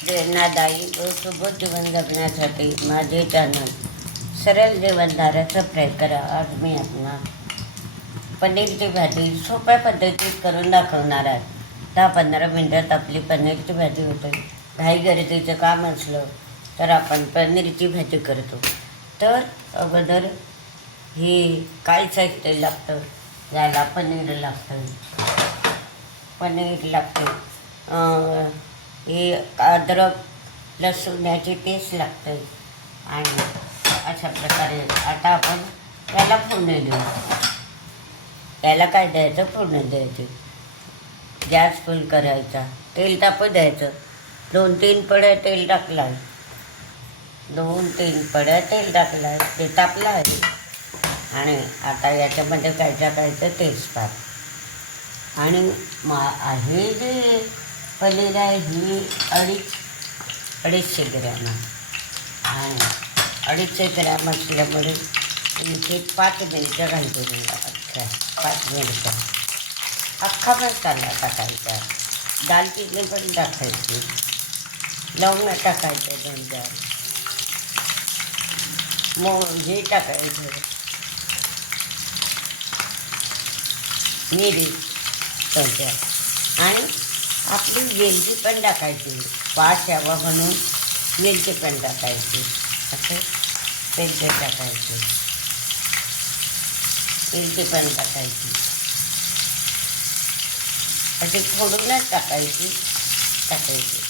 प्रेरणादायी व सुबोध जीवन जगण्यासाठी माझे चॅनल सरळ जीवनधाराचा प्रयत्न करा. आज मी आपला पनीरची भाजी सोप्या पद्धतीत करून दाखवणार आहे. दहा पंधरा मिनटात आपली पनीरची भाजी होते. घाई गर्दीचं काम असलं तर आपण पनीरची भाजी करतो. तर अगोदर ही काय साहित्य लागतं याला पनीर लागतं. पनीर लागते. हे अद्रक लसूण ह्याची पेस्ट लागते. आणि अशा प्रकारे आता आपण त्याला फोडणी देऊ. त्याला काय द्यायचं? फोडणी द्यायची. गॅस फुल करायचा. तेल तापू द्यायचं. दोन तीन पड्या तेल टाकला दोन तीन पड्या तेल टाकला ते तापलं आहे. आणि आता याच्यामध्ये काय टाकायचं तेजपात आणि मा हे जे पनीर ही अडीच अडीचशे ग्रॅम आहे. अडीचशे ग्रॅम असल्यामुळे इथे पाच मिनटं घालतो मी. पाच मिनटं. अख्खा मसाला टाकायचा. दालचिनी पण टाकायची. लवंग टाकायचं दोन चार. मग हे टाकायचं. मिरी चमच्या आणि आपली वेलची पण टाकायची. वास यावा म्हणून वेलची पण टाकायची. असं वेलची टाकायची. वेलची पण टाकायची. अशी फोडूनच टाकायची. टाकायची.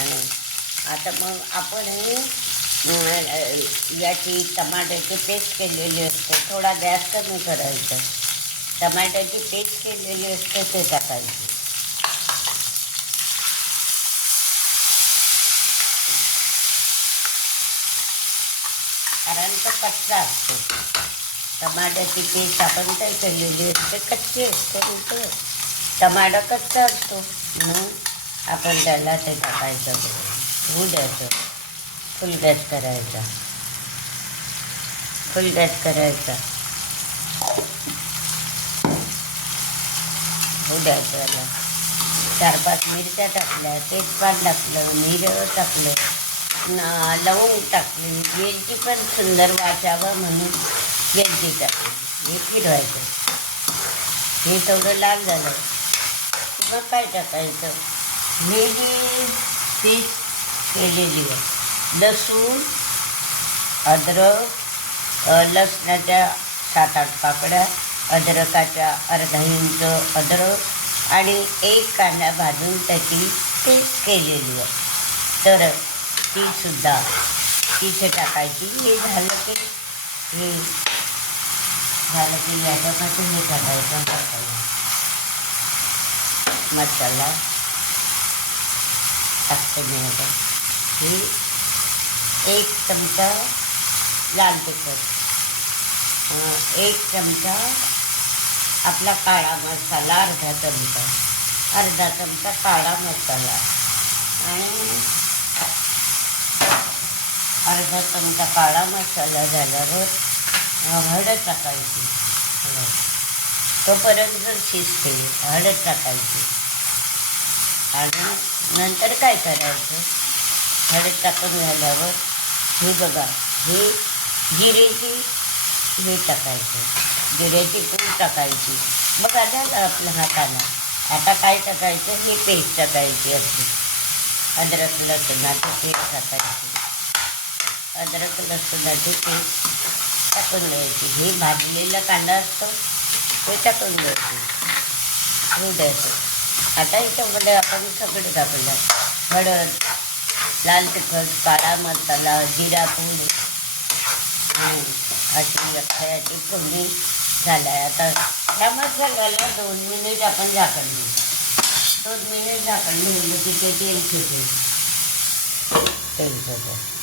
आणि आता मग आपण हे याची टमाट्याची पेस्ट केलेली असते. थोडा गॅस कमी करायचा. टमाट्याची पेस्ट केलेली असते ते टाकायची. कारण तो कच्चा असतो. टमाट्याची पेस्ट आपण काय केलेली असते कच्ची असते तिथं टमाटा कच्चा असतो. म्हणून आपण त्याला ते टाकायचं. होऊ द्यायचं. फुल गॅस करायचा. फुल गॅस करायचा. होऊ द्यायचं चार पाच मिरच्या टाकल्या तेजपान टाकलं मिरं टाकलं. लवंग टाकली. वेलची पण सुंदर वाचावं म्हणून वेलची टाकली हे फिरवायचं. हे थोडं लाल झालं. मग काय टाकायचं? हे पीस केलेली आहे. लसूण अद्रक लसणाच्या सात आठ पाकड्या अद्रकाच्या अर्धा इंच अद्रक आणि एक कांदा भाजून त्याची पेस्ट केलेली आहे. तर ती सुद्धा तिथे टाकायची. हे झालं की हे झालं की याच्यापासून हे टाकायचं मसाला मसाला टाकते मी आता. हे एक चमचा लाल तिखट. एक चमचा आपला काळा मसाला अर्धा चमचा. अर्धा चमचा काळा मसाला. आणि अर्धा चमचा काळा मसाला झाल्यावर हळद टाकायची. हळद तोपर्यंत शिजते हळद टाकायची. आणि नंतर काय करायचं? हळद टाकून झाल्यावर हे बघा हे जिरेची हे टाकायचं. जिऱ्याची पूड टाकायची. बघा झालं आपल्या हाताला. आता काय टाकायचं? हे पेस्ट टाकायची असते अद्रक लसणाचं पेस्ट टाकायची. अद्रक लसणाची पेस्ट टाकून द्यायची हे भाजलेला कांदा असतो ते टाकून द्यायचं होऊ द्यायचं. आता याच्यामध्ये आपण सगळं टाकलं हळद लाल तिखट काळा मसाला जिरा पूड. हो, अशी अशी अख्खयाची फोडणी आहे आता ह्या मसाल्याला दोन मिनिट आपण झाकण देऊ. दोन मिनिट झाकण ठेवलं की ते तेल सुटेल तेल सुटेल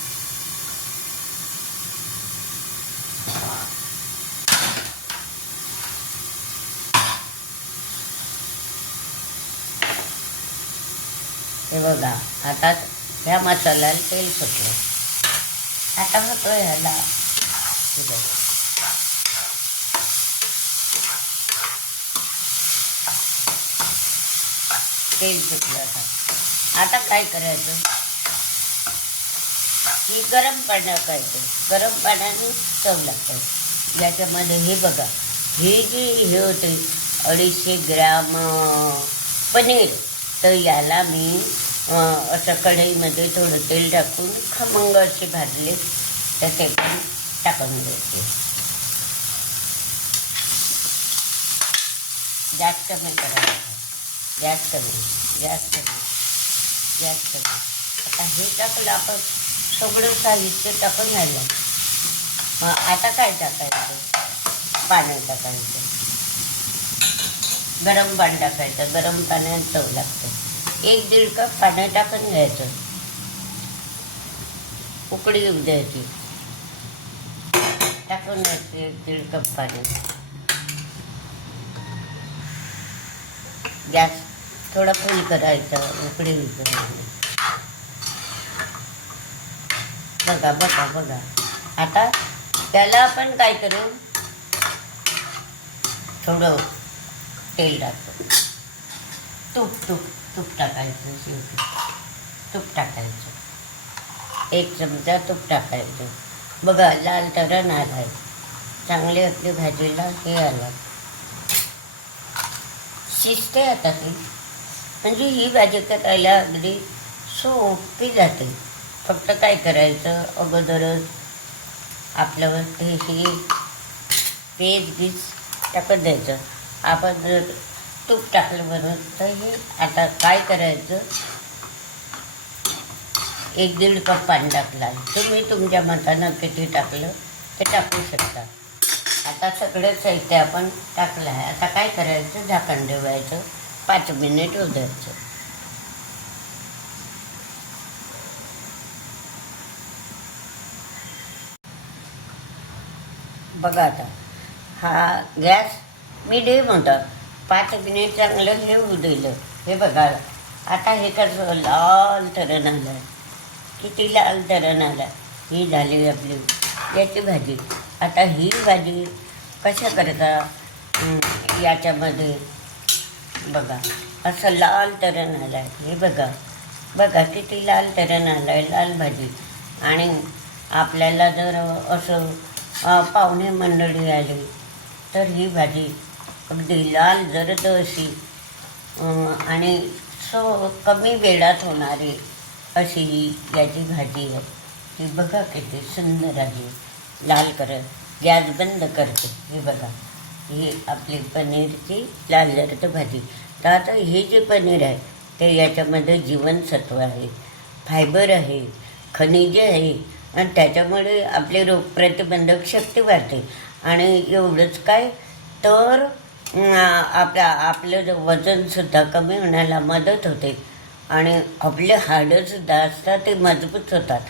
हे बघा आता ह्या मसाल्याला तेल सुटलं. आता होतो ह्याला. तेल सुटलं आता. आता काय करायचं? की गरम पाण्यात करायचं गरम पाण्याने चव लागतं. याच्यामध्ये हे बघा हे जी हे होते अडीचशे ग्रॅम पनीर. तर याला मी असं कढईमध्ये थोडं तेल टाकून खमंग असे भाजले. तर ते पण टाकून द्यायचे गॅस कमी करायचा. गॅस कमी गॅस कमी गॅस कमी. आता हे टाकलं आपण सगळं साहित्य टाकून झालं मग आता काय टाकायचं? पाणी टाकायचं. गरम पाणी टाकायचं गरम पाण्यात चव लागते. एक दीड कप पाणी टाकून घ्यायचं. उकडी येऊ द्यायची. टाकून द्यायची एक दीड कप पाणी. गॅस थोडा फुल करायचा उकडी येऊ करायची बघा बघा बघा. आता त्याला आपण काय करू? थोडं तेल टाकतो तूप तूप तूप टाकायचं शेवटी. तूप टाकायचं. एक चमचा तूप टाकायचं. बघा लाल तरण आला आहे चांगली आपली भाजीला हे आलं शिजते आता ती. म्हणजे ही भाजी करायला अगदी सोपी जाते. फक्त काय करायचं? अगोदरच आपल्यावर हे पेज बीज टाकत द्यायचं. आपण जर तूप टाकलं बरोबर तर हे आता काय करायचं? एक दीड कप पाणी टाकला तुम्ही तुमच्या मतानं किती टाकलं ते टाकू शकता. आता सगळं साहित्य आपण टाकलं आहे. आता काय करायचं? झाकण ठेवायचं. पाच मिनिट उद्याचं बघा आता. हा गॅस मी मिडियम म्हणतात पाच मिनिट चांगलं हे होऊ दिलं. हे बघा आता हे कसं लाल तरण आलं किती लाल तरण आला ही झाली आपली याची भाजी. आता ही भाजी कशा करता? याच्यामध्ये बघा असं लाल तरण आलं आहे हे बघा बघा किती लाल तरण आलं आहे लाल भाजी. आणि आपल्याला जर असं पाहुणे मंडळी आली तर ही भाजी अगदी लाल जरद अशी आणि सो कमी वेळात होणारी अशी ही याची भाजी आहे. ती बघा किती सुंदर आहे. लाल करत गॅस बंद करते. हे बघा ही आपली पनीरची लाल जरद भाजी. तर आता हे जे पनीर आहे ते याच्यामध्ये जीवनसत्व आहे. फायबर आहे खनिजे आहे आणि त्याच्यामुळे आपली रोगप्रतिबंधक शक्ती वाढते. आणि एवढंच काय? तर आपल्या आपलं जे वजनसुद्धा कमी होण्याला मदत होते. आणि आपले हाडंसुद्धा असतात ते मजबूत होतात.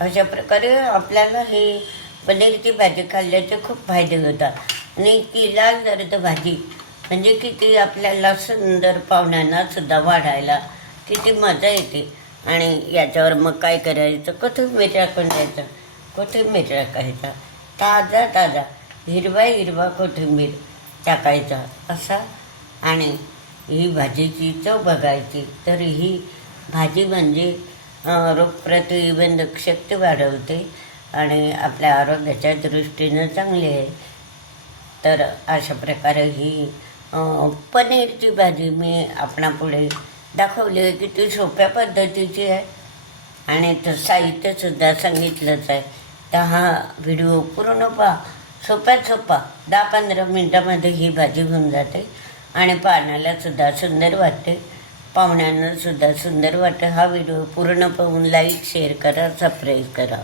अशा प्रकारे आपल्याला हे पनीरची भाजी खाल्ल्याचे खूप फायदे होतात. आणि ती लाल दर्द भाजी म्हणजे किती आपल्याला सुंदर पाहुण्यांना सुद्धा वाढायला किती मजा येते. आणि याच्यावर मग काय करायचं? कोथिंबीर टाकून द्यायचं. कोथिंबीर टाकायचा. ताजा ताजा हिरवा हिरवा कोथिंबीर. टाकायचा असा. आणि ही भाजीची चव बघायची तर ही भाजी म्हणजे रोगप्रतिबंधक शक्ती वाढवते आणि आपल्या आरोग्याच्या दृष्टीनं चांगली आहे. तर अशा प्रकारे ही पनीरची भाजी मी आपणापुढे दाखवली आहे की ती सोप्या पद्धतीची आहे. आणि तर साहित्यसुद्धा सांगितलंच आहे. तर हा व्हिडिओ पूर्ण पहा. सोप्यात सोपा दहा पंधरा मिनटामध्ये ही भाजी होऊन जाते आणि पाहण्यालासुद्धा सुंदर वाटते. पाहुण्यांनासुद्धा सुंदर वाटते. हा व्हिडिओ पूर्ण पाहून लाईक शेअर करा सबस्क्राईब करा.